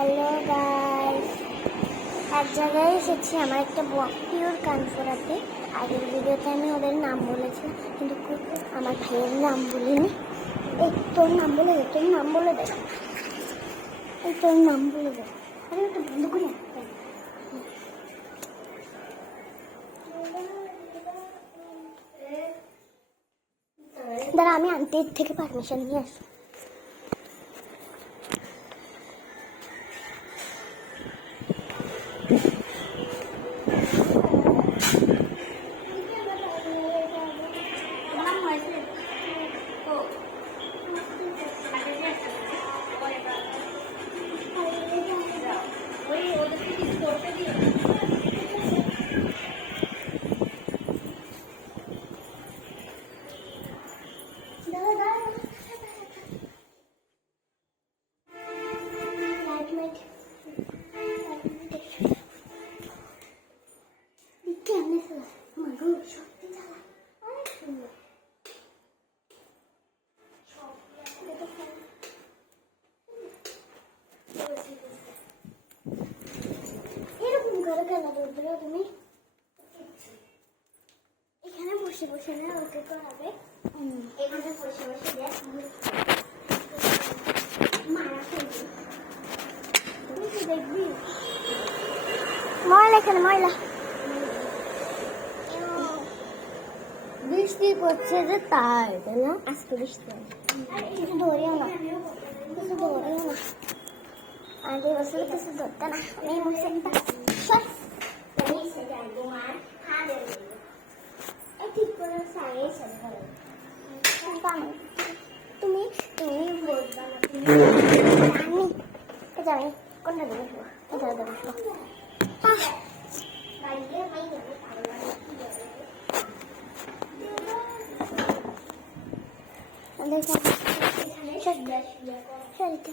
Hello guys, এক জায়গায় এসেছি আমার একটা পিওর কানফোরাতে। আগের ভিডিওতে আমি ওদের নাম বলেছিলাম, কিন্তু আমার ভাইয়ের নাম বলিনি। এই তোর নাম বলে দে, তোর নাম বলে দে, এই তোর নাম বলে দে। আরে ওটা বন্ধ করি না। দাঁড়া, আমি আন্টির থেকে পারমিশন নিয়ে আসি। তুমি এখানে বসে বসে না, ওকে করাবে। এখানে বসে বসে দেখ মারা ফেলবি, দেখবি ময়লা, এখানে ময়লা। বৃষ্টি পড়ছে যে, তাই না? আজকে বৃষ্টি কিছু ধরেও না, কিছু ধরেও না। আগে বছর কিছু ধরতে না, আমি বসে একটা ঠিক করে তুমি তুমি বলবা না, আমি জানি কোনটা দেবো, এটা দেবো। শাড়িটা